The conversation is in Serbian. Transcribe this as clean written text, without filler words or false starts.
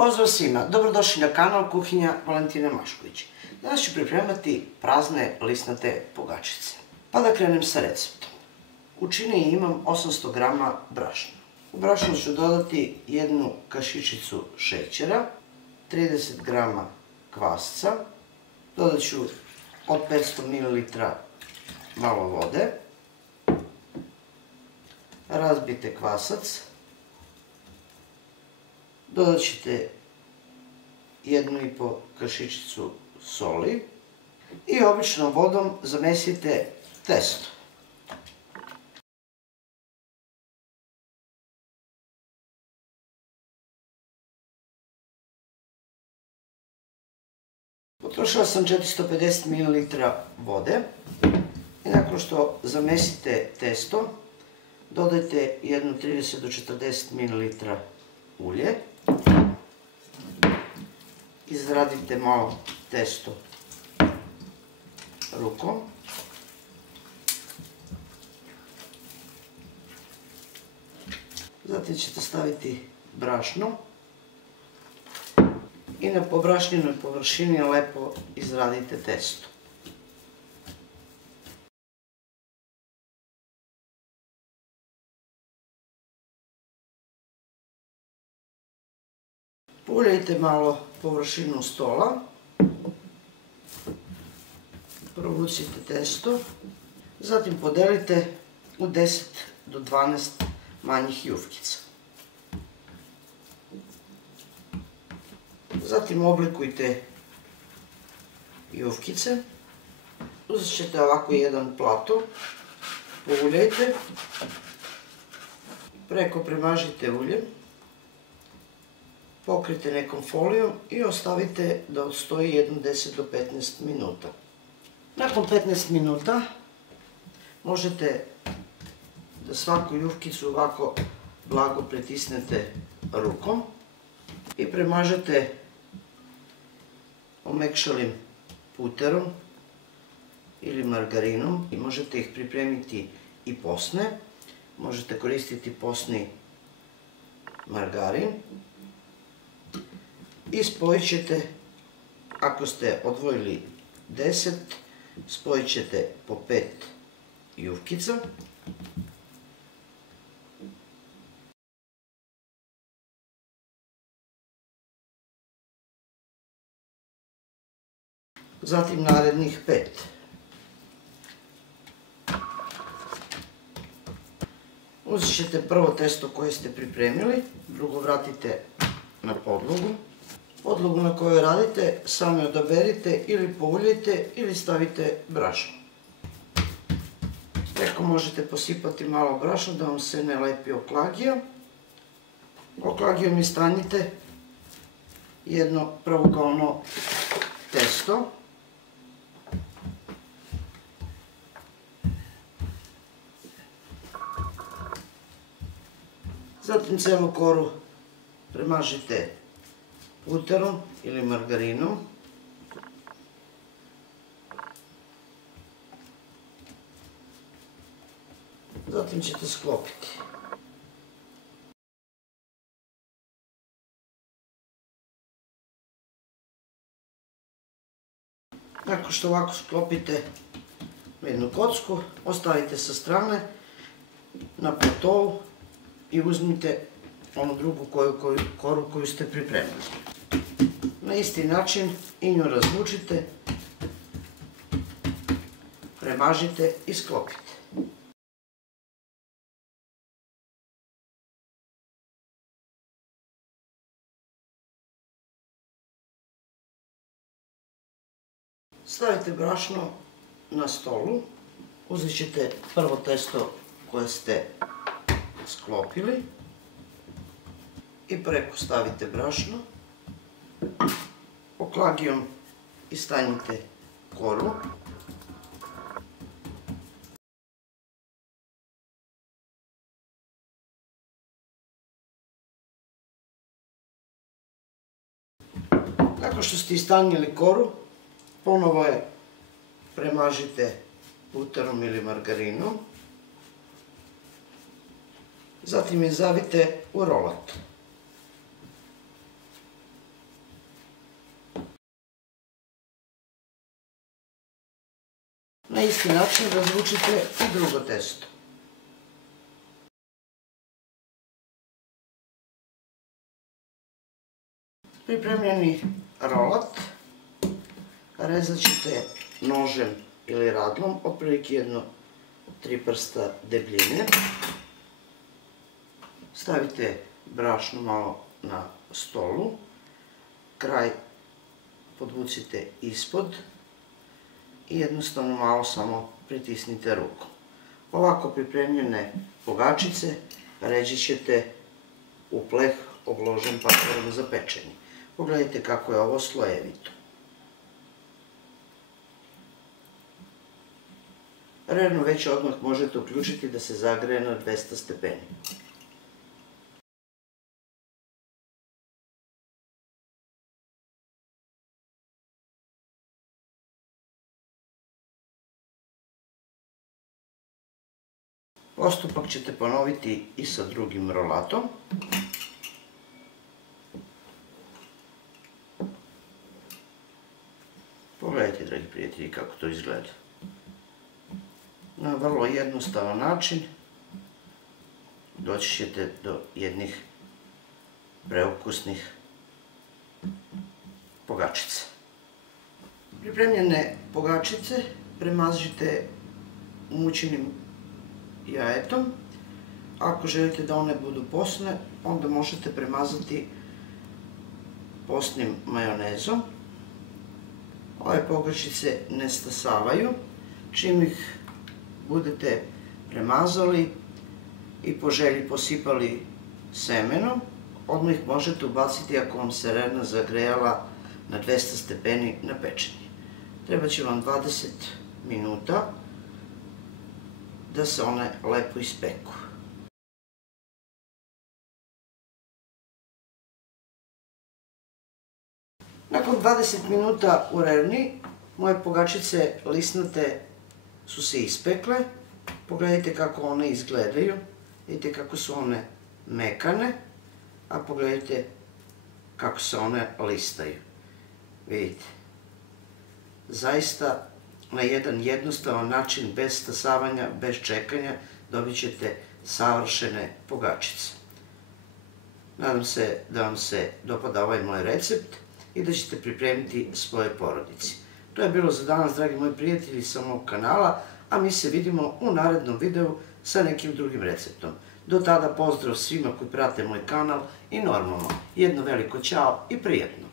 Pozdrav svima, dobrodošli na kanal Kuhinja Valentine Mašković. Danas ću pripremati prazne lisnate pogačice. Pa da krenem sa receptom. U čini imam 800 g brašna. U brašnu ću dodati jednu kašičicu šećera, 30 g kvasca, dodat ću od 500 ml malo vode, razbijte kvasac, dodat ćete 1,5 kašičicu soli i običnom vodom zamesite testo. Potrošila sam 450 ml vode i nakon što zamesite testo, dodajte jedno 30 do 40 ml ulje. Izradite malo testo rukom. Zatim ćete staviti brašno i na pobrašnjenoj površini lepo izradite testo. Pouljajte malo površinu stola, provucite testo, zatim podelite u 10 do 12 manjih jufkica. Zatim oblikujte jufkice, uzet ćete ovako jedan plato, pouljajte, preko premažite uljem, pokrijte nekom folijom i ostavite da odstoji jedno 10 do 15 minuta. Nakon 15 minuta možete da svaku jufkicu ovako blago pritisnete rukom i premažete omekšalim puterom ili margarinom. Možete ih pripremiti i posne, možete koristiti posni margarin. I spojit ćete, ako ste odvojili 10, spojit ćete po 5 jufkica. Zatim narednih 5. Uzet ćete prvo testo koje ste pripremili, drugo vratite na podlogu. Podlogu na kojoj radite sami odaberite ili pouljite ili stavite brašno. Preko možete posipati malo brašna da vam se ne lepi oklagija. Oklagijom istanjite jedno pravougalno testo. Zatim celu koru premažite puterom ili margarinom. Zatim ćete sklopiti. Nakon što ovako sklopite jednu kocku, ostavite sa strane na platou i uzmite onu drugu koru koju ste pripremili. Na isti način i nju razvučite, premažite i sklopite. Stavite brašno na stolu, uzet ćete prvo testo koje ste sklopili i preko stavite brašno, oklagijom istanjite koru, nakon što ste istanjili koru, ponovo je premažite puterom ili margarinom, zatim je zavite u rolat. isti način razvučite i drugo testo. Pripremljeni rolat rezat ćete nožem ili radlom, otprilike jedno 3 prsta debljine. Stavite brašno malo na stolu, kraj podvucite ispod i jednostavno malo samo pritisnite rukom. Ovako pripremljene pogačice ređat ćete u pleh obložen patvorom za pečenje. Pogledajte kako je ovo slojevito. Rernu već odmah možete uključiti da se zagreje na 200 stepeni. Postupak ćete ponoviti i sa drugim rolatom. Pogledajte, dragi prijatelji, kako to izgleda. Na vrlo jednostavan način doći ćete do jednih preukusnih pogačica. Pripremljene pogačice premažite umućenim jajetom. Ako želite da one budu posne, onda možete premazati posnim majonezom. Ove pogačice ne stasavaju. Čim ih budete premazali i po želji posipali semenom, odmah ih možete ubaciti ako vam se rerna zagrejala na 200 stepeni na pečenje. Treba će vam 20 minuta da se one lepo ispeku. Nakon 20 minuta u rerni, moje pogačice lisnate su se ispekle. Pogledajte kako one izgledaju. Vidite kako su one mekane, a pogledajte kako se one listaju. Vidite. Zaista na jedan jednostavan način, bez stasavanja, bez čekanja, dobit ćete savršene pogačice. Nadam se da vam se dopada ovaj moj recept i da ćete pripremiti svoje porodici. To je bilo za danas, dragi moji prijatelji, sa mog kanala, a mi se vidimo u narednom videu sa nekim drugim receptom. Do tada pozdrav svima koji prate moj kanal i normalno, jedno veliko ćao i prijetno!